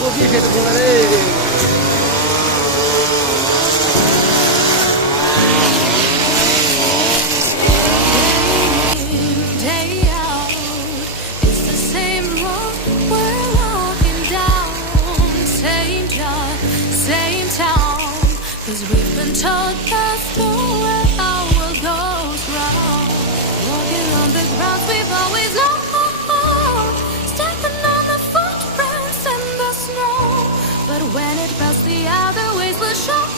Coffee খেতে বলা রে Cause we've been told that's the way our world goes round. Walking on the grounds we've always known, stepping on the footprints in the snow. But when it melts, the other ways will show.